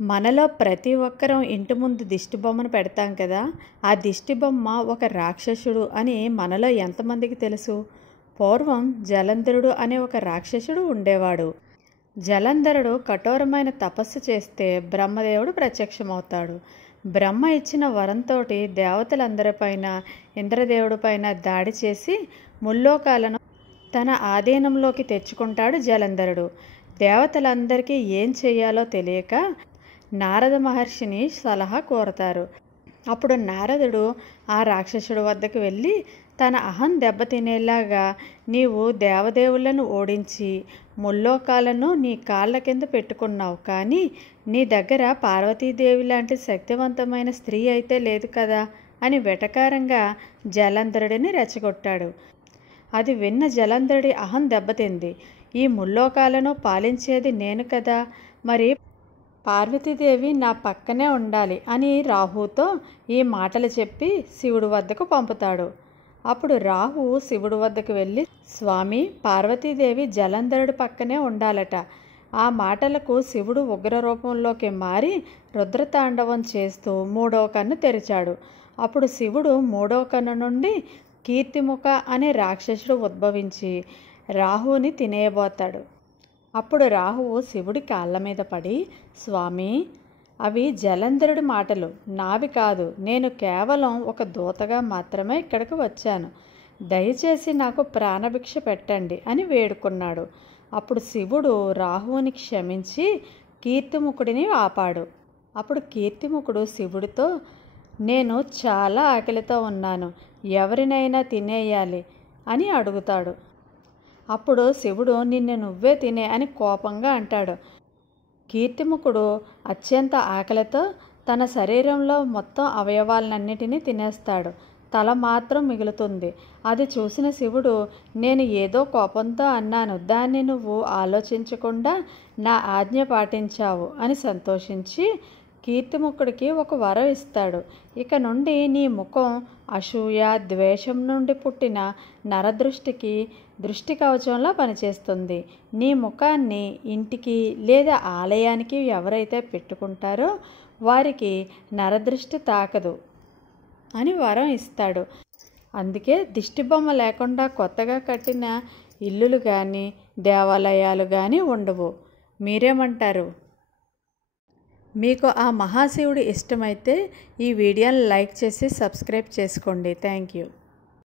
మనలో ప్రతి ఒక్కరం ఇంటి ముందు దిష్టి బొమ్మను పెడతాం కదా. ఆ దిష్టి బొమ్మ ఒక రాక్షసుడు అని మనలో ఎంతమందికి తెలుసు? పూర్వం జలంధరుడు అనే ఒక రాక్షసుడు ఉండేవాడు. జలంధరుడు కఠోరమైన తపస్సు చేస్తే బ్రహ్మదేవుడు ప్రత్యక్షమవుతాడు. బ్రహ్మ ఇచ్చిన వరంతో దేవతలందరిపైన ఇంద్రదేవుడి పైన దాడి చేసి ముల్లోకాలను తన ఆధీనంలోకి తెచ్చుకుంటాడు జలంధరుడు. దేవతలందరికీ ఏం చేయాలో తెలియక నారద మహర్షిని సలహా కోరతారు. అప్పుడు నారదుడు ఆ రాక్షసుడి వద్దకు వెళ్ళి, తన అహం దెబ్బతినేలాగా నీవు దేవదేవులను ఓడించి ముల్లోకాలను నీ కాళ్ళ కింద పెట్టుకున్నావు, కానీ నీ దగ్గర పార్వతీదేవి లాంటి శక్తివంతమైన స్త్రీ అయితే లేదు కదా అని వెటకారంగా జలంధరుడిని రెచ్చగొట్టాడు. అది విన్న జలంధరుడి అహం దెబ్బతింది. ఈ ముల్లోకాలను పాలించేది నేను కదా, మరి పార్వతీదేవి నా పక్కనే ఉండాలి అని రాహుతో ఈ మాటలు చెప్పి శివుడి వద్దకు పంపుతాడు. అప్పుడు రాహువు శివుడి వద్దకు వెళ్ళి, స్వామి, పార్వతీదేవి జలంధరుడి పక్కనే ఉండాలట. ఆ మాటలకు శివుడు ఉగ్రరూపంలోకి మారి రుద్రతాండవం చేస్తూ మూడవ కన్ను తెరిచాడు. అప్పుడు శివుడు మూడవ కన్ను నుండి కీర్తిముఖ అనే రాక్షసుడు ఉద్భవించి రాహువుని తినేయబోతాడు. అప్పుడు రాహువు శివుడి కాళ్ళ మీద పడి, స్వామి, అవి జలంధరుడి మాటలు, నావి కాదు. నేను కేవలం ఒక దూతగా మాత్రమే ఇక్కడికి వచ్చాను. దయచేసి నాకు ప్రాణభిక్ష పెట్టండి అని వేడుకున్నాడు. అప్పుడు శివుడు రాహువుని క్షమించి కీర్తిముఖుడిని ఆపాడు. అప్పుడు కీర్తిముఖుడు శివుడితో, నేను చాలా ఆకలితో ఉన్నాను, ఎవరినైనా తినేయాలి అని అడుగుతాడు. అప్పుడు శివుడు, నిన్ను నువ్వే తినే అని కోపంగా అంటాడు. కీర్తిముఖుడు అత్యంత ఆకలితో తన శరీరంలో మొత్తం అవయవాలన్నిటినీ తినేస్తాడు. తల మాత్రం మిగులుతుంది. అది చూసిన శివుడు, నేను ఏదో కోపంతో అన్నాను, దాన్ని నువ్వు ఆలోచించకుండా నా ఆజ్ఞ పాటించావు అని సంతోషించి కీర్తిముఖుడికి ఒక వరం ఇస్తాడు. ఇక నుండి నీ ముఖం అసూయ, ద్వేషం నుండి పుట్టిన నరదృష్టికి దృష్టి కవచంలా పనిచేస్తుంది. నీ ముఖాన్ని ఇంటికి లేదా ఆలయానికి ఎవరైతే పెట్టుకుంటారో వారికి నరదృష్టి తాకదు అని వరం ఇస్తాడు. అందుకే దిష్టిబొమ్మ లేకుండా కొత్తగా కట్టిన ఇల్లులు కానీ దేవాలయాలు కానీ ఉండవు. మీరేమంటారు? మీకు ఆ మహాశివుడు ఇష్టమైతే ఈ వీడియోని లైక్ చేసి సబ్స్క్రైబ్ చేసుకోండి. Thank you.